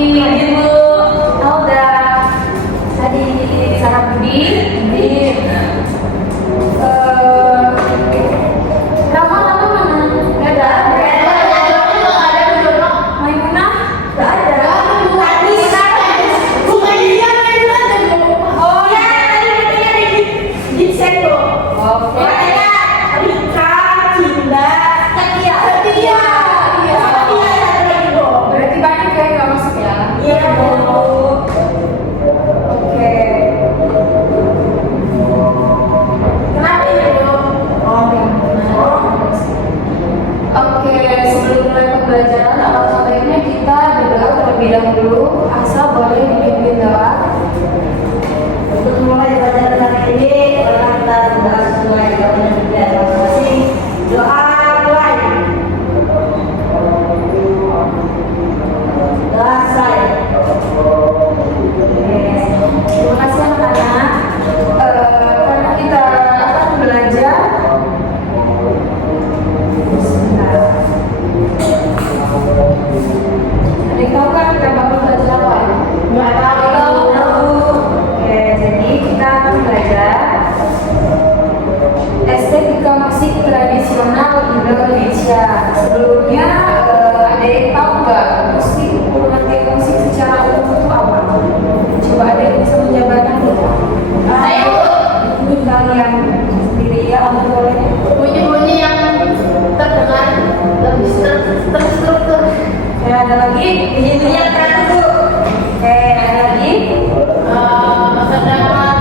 Hadir Bu. Alda. Hadir. Sarah Budi. Hadir. Nama mana? Nggak ada. Maimunah? Nggak ada. Oh ya, di Seko. Oke. Rika, Cinda, Setia. Berarti banyak ya nggak masuk ya? Iya Bu. Oke. Kenapa ya Bu? Oke, sebelum mulai pembelajaran alangkah baiknya kita berdoa terlebih dahulu. Asal boleh dipimpin doa. Untuk memulai pelajaran hari ini, mari kita berdoa sesuai doanya kita masing-masing. Doa mulai. Doa saya. Terima kasih anak-anak. Karena kita akan belajar. Sebentar. Ada yang tahu kan kita bakal belajar apa? Nggak tahu. Oke, jadi kita akan belajar estetika musik tradisional Indonesia. Sebelumnya ada yang tahu nggak musik, pengertian musik secara umum itu apa? Coba ada yang bisa menjabarkan tidak? Ayo. Ini kalian sendiri ya, Om boleh. Bunyi-bunyi yang terdengar lebih terstruktur. Ya, ada lagi? Ini yang terakhir Bu. Oke, ada lagi? Terdapat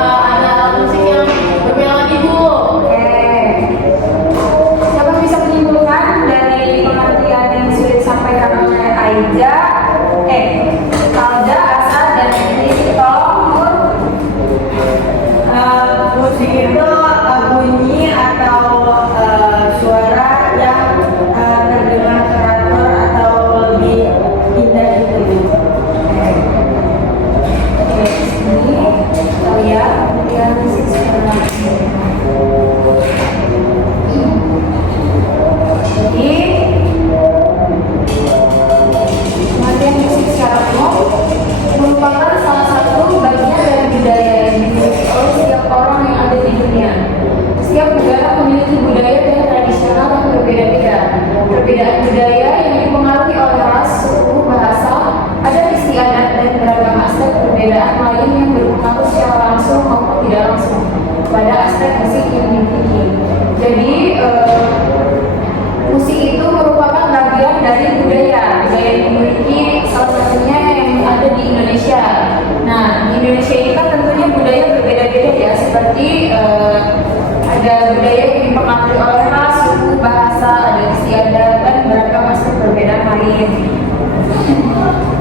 ada musik yang bermelodi Bu. Oke. Siapa bisa menyimpulkan dari pengertian yang sudah disampaikan oleh Aida, Alda, Asa, dan ini tolong Musik itu bunyi atau suara yang terdengar teratur atau lebih indah gitu Bu. Oke, sini kita lihat pengertian musik secara jadi pengertian musik secara umum merupakan salah satu bagian dari budaya yang dimiliki oleh setiap orang yang ada di dunia. Setiap negara memiliki budaya dan tradisional yang berbeda-beda. Perbedaan budaya yang dipengaruhi oleh ras, suku, bahasa, adat istiadat, dan beragam aspek perbedaan lain yang berpengaruh secara langsung maupun tidak langsung pada aspek musik yang dimiliki. Jadi musik itu merupakan bagian dari budaya yang dimiliki salah satunya yang ada di Indonesia. Nah, di Indonesia ini kan tentunya budaya berbeda-beda ya, seperti ada budaya yang dipengaruhi oleh ras, suku, bahasa, adat istiadat, dan beragam aspek perbedaan lain.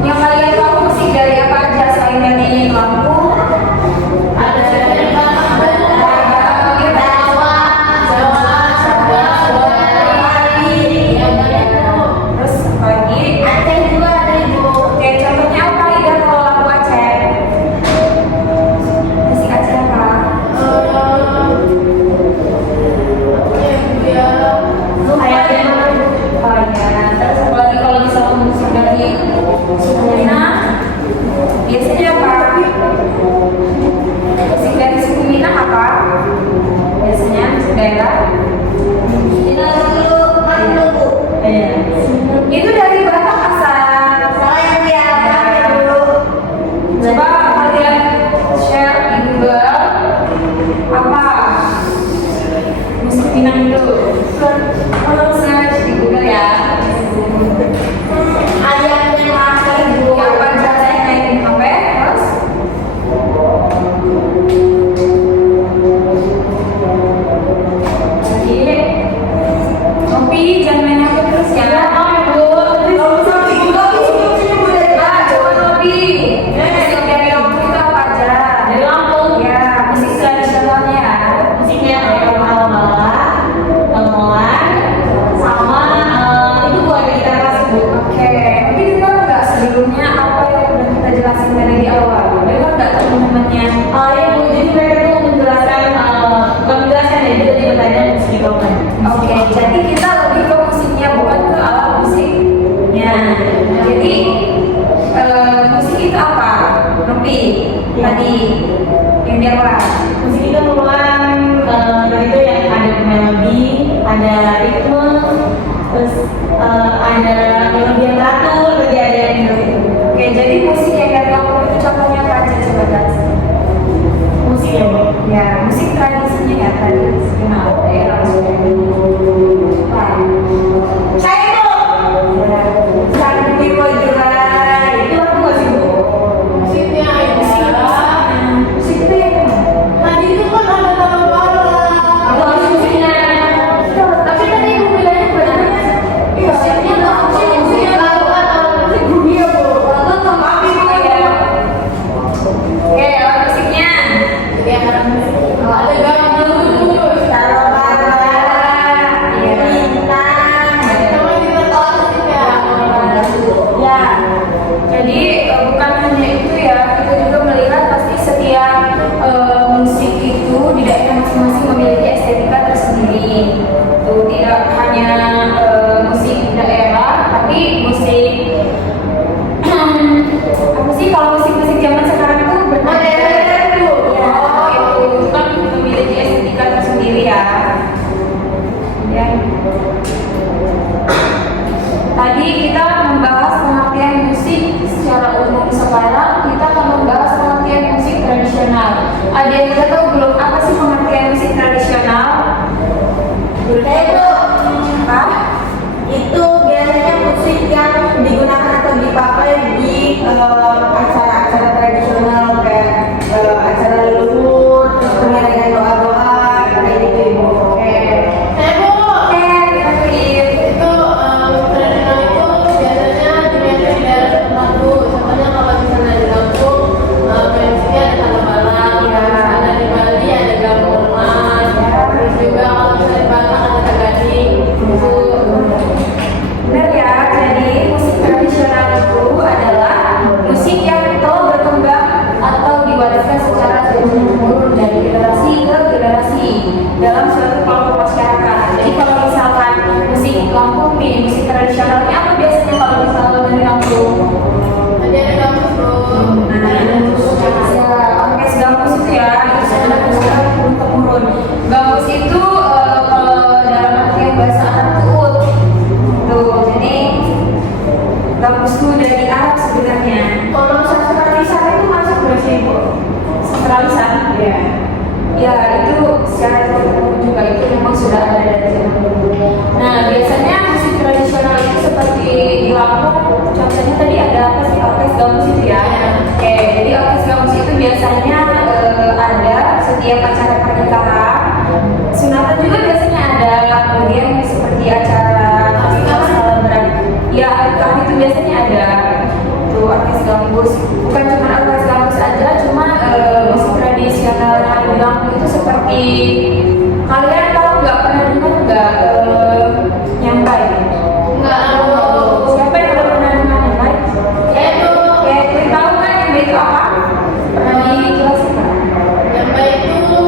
Yang kalian tahu musik dari apa aja selain dari Lampung? Ada dari Terus apa lagi? Aceh juga ada Bu. Oke, contohnya apa Ida kalau lagu Aceh? Musik Aceh apa? Terus apa lagi kalau misalnya musik dari Sumina? Biasanya apa? Musik dari suku Minang apa? Biasanya musik daerah? Kita dulu mana Bu? Itu dari Batak asal. Saya biar dulu. Coba kalian share di Google apa musik Minang itu. Search di Google ya. Ayam yang akhir Bu. Yang dia apa? Musik itu merupakan itu yang ada melodi, ada ritme, terus ada melodi yang teratur, jadi ada yang gitu. Oke, jadi musik yang dari Lampung itu contohnya apa aja coba guys? Musik ya, Bu? Ya, musik tradisinya ya, tradisional daerah maksudnya. Saya tuh Sakti Wajah itu aku nggak sih, Bu? Musiknya Musik itu yang tadi itu kan ada bala-bala. Aku harus musiknya. tapi tadi ibu bilangnya banyak. Iya, musiknya tuh musiknya lagu atau musik dunia, Bu. Lagu atau apa itu ya? Oke, alat musiknya. Ya, ada gambus. Taruh barang, bintang. Namanya kita tahu musiknya. Ya, Jadi bukan hanya itu ya, kita juga melihat pasti setiap musik itu di daerah masing-masing memiliki estetika tersendiri. Tuh tidak hanya musik daerah, tapi musik apa sih kalau musik-musik zaman sekarang tuh Modern tuh. Ya, itu kan memiliki estetika tersendiri ya. Ya. Tadi kita membahas pengertian musik secara umum, sekarang kita akan membahas pengertian musik tradisional. Ada yang udah tahu belum apa sih pengertian musik tradisional? saya itu Apa? itu biasanya musik yang digunakan atau dipakai di acara-acara tradisional kayak acara leluhur, terus kemudian dengan doa-doa kayak gitu, Ibu. Oke. Bu, Oke, kita pilih. itu tradisional itu biasanya dimainkan di daerah tertentu. Contohnya kalau misalnya di Lampung, musiknya ada bala-bala. Misalnya di Bali ada gamelan. Terus juga kalau misalnya di Batak ada tagading. Itu Benar ya, jadi musik tradisional itu adalah musik yang telah berkembang atau diwariskan secara turun-temurun dari generasi ke generasi dalam suatu kelompok masyarakat. Jadi kalau misalkan musik Lampung nih, musik tradisionalnya apa biasanya kalau misalnya dari Lampung? tadi ada gambus, Bro. Orkes gambus itu ya, itu secara turun-temurun. Gambus itu kalau dalam artian bahasa Arab tuh ud. Tuh, jadi gambus itu dari Arab sebenarnya. Kalau sastralisan itu masuk nggak sih, Ibu? Sastralisan. Iya. Ya, itu secara turun-temurun juga itu memang sudah ada dari zaman dulu. Nah, biasanya musik tradisional itu seperti di Lampung, contohnya tadi ada apa sih orkes gambus itu ya? Oke, jadi orkes gambus itu biasanya ada setiap acara pernikahan, sunatan juga biasanya ada, kemudian seperti acara celebran. Ya, akad itu biasanya ada. Tuh orkes gambus, bukan cuma orkes gambus aja, cuma musik tradisional yang di Lampung itu seperti kalian tahu nggak pernah dengar nggak nyampai? Enggak tahu. Siapa yang udah pernah dengar nyampai? Ya itu Kayak tahu kan nyampai itu apa? Pernah dijelasin kan? yang baik itu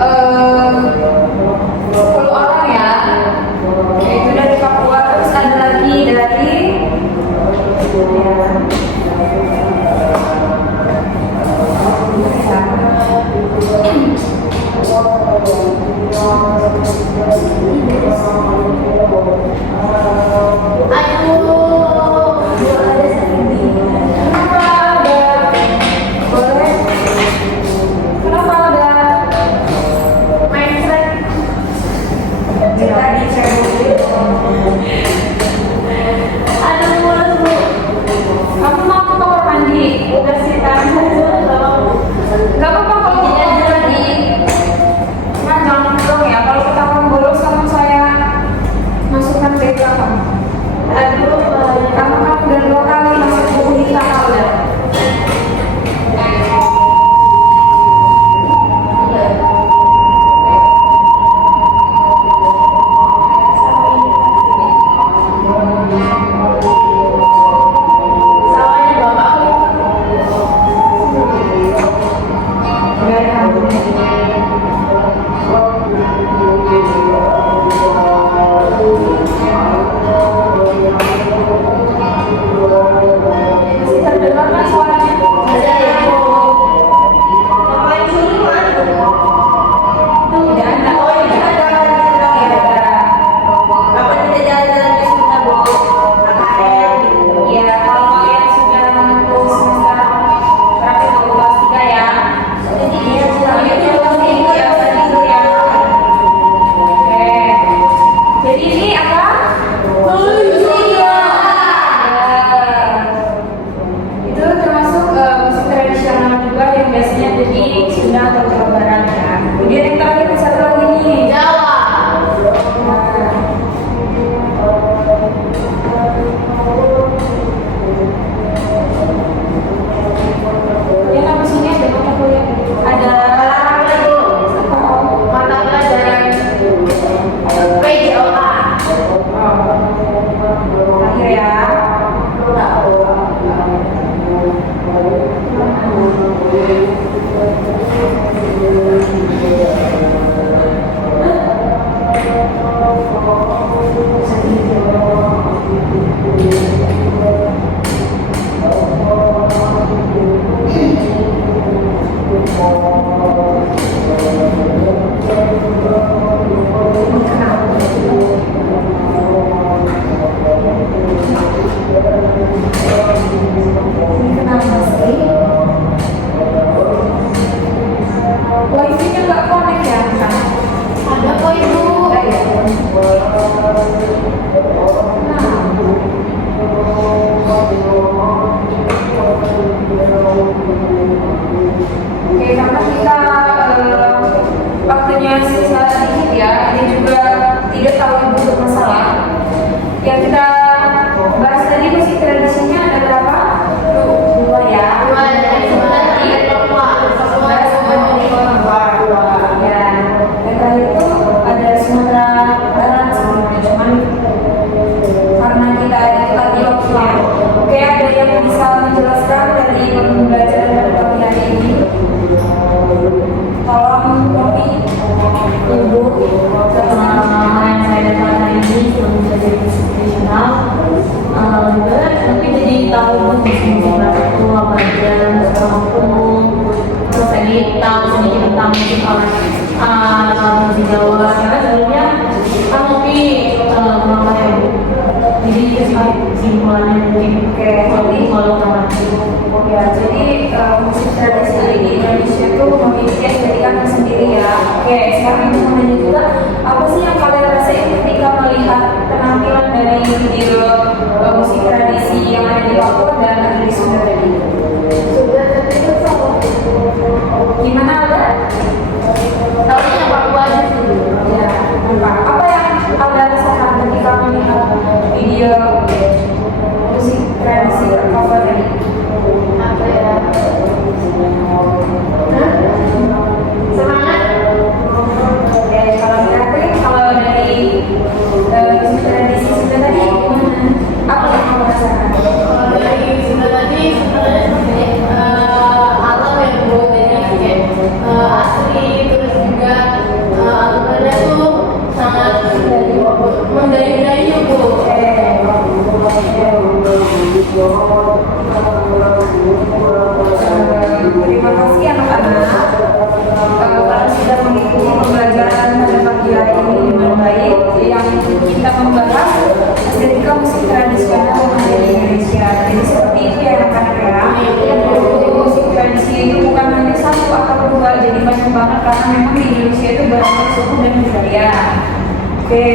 10 orang ya, yaitu dari Papua. Terus ada lagi dari kenapa ada main track? Kita di Facebook. Aduh, mulus Bu. Kamu mau ke kamar mandi? Kasih tahu tolong. Gak apa-apa kalau kita aja lagi. Nah, jangan dong ya. Kalau kita bolos sama saya masukkan ke belakang. Aduh, Kamu udah 2 kali masuk buku hitam udah. sawahnya Bapak. Masih terdengar kan suaranya? Ada ya Bu. Ngapain suruh mana? Tidak ada. Oh ini ada lagi sedang ya. Kapan kita jalan-jalan ke Sunda Bu? KKN gitu. Ya, kalau kalian sudah mampu semester berapa itu kelas 3 ya? Jadi dia Kalian sudah itu kelas 3 ya, tadi itu ya. Oke. Jadi ini apa? Ya. Itu termasuk musik tradisional juga yang biasanya ada di Sunda atau Jawa Barat ya. Kemudian yang terakhir satu lagi nih. Jawa. Nah, kalian apa sini ada mata kuliah? Ada olahraga Bu. Mata pelajaran PJOA. terakhir ya. Ini kenapa sih? Wifi-nya nggak connect ya? Ada kok Ibu. Oke, karena kita waktunya sisa sedikit ya, ini juga tidak terlalu bermasalah. Yang kita bahas tadi musik tradisinya ada berapa? 2 ya. Dua dari Sunda dari Papua. Papua Bahas Papua. ya. Yang terakhir itu ada Sumatera Barat sebenarnya, cuman karena kita ada lagi waktunya. Oke, ada yang bisa menjelaskan dari pembelajaran pada pagi hari ini? Tolong Rofi. Ibu, yang saya dapat hari ini sebelum jadi profesional, tapi jadi tahu musik barat itu apa aja, kampung, terus tadi tahu sedikit tentang musik musik Jawa. Karena sebenarnya kan Novi mengapa ya Bu? Jadi kesimpulannya mungkin kalau Ya, jadi musik tradisi di Indonesia itu memiliki keunikan sendiri ya. Oke, sekarang kita nanya juga, apa sih yang kalian rasain ketika melihat penampilan dari video musik tradisi yang ada di Papua dan ada di Sunda tadi? Sudah tertutup sama. Gimana ada? Tahunya Papua aja sih. Ya, apa yang Anda rasakan ketika melihat video musik tradisi Papua tadi? Apa ya? Semangat. Oke, kalau Catherine, kalau dari musik tradisi Sunda tadi gimana? Apa yang kamu rasakan? Kalau dari Sunda tadi sebenarnya seperti alam yang Bu, jadi kayak asli, terus juga Terima kasih anak-anak karena sudah mengikuti pembelajaran pada pagi hari ini dengan baik. Yang kita membahas estetika musik tradisional yang ada di Indonesia. Jadi seperti itu ya anak-anak ya. Jadi musik tradisi itu bukan hanya satu atau dua, jadi banyak banget karena memang di Indonesia itu beragam suku dan budaya. Oke,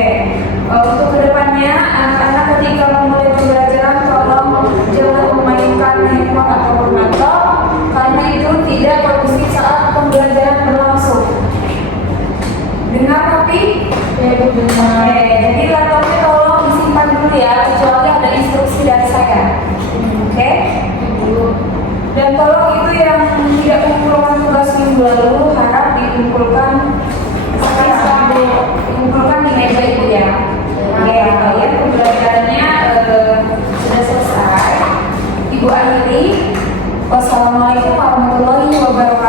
untuk kedepannya anak-anak ketika memulai pembelajaran tolong jangan memainkan handphone atau laptop karena itu tidak kondusif saat pembelajaran berlangsung. Dengar tapi? Dengar. Oke, jadi laptopnya tolong disimpan dulu ya, kecuali ada instruksi dari saya. Oke? Dan tolong itu yang tidak mengumpulkan tugas minggu lalu harap dikumpulkan sekarang, dikumpulkan di meja itu ya. Oke, kalian pembelajarannya sudah selesai. Ibu akhiri. Wassalamualaikum warahmatullahi wabarakatuh.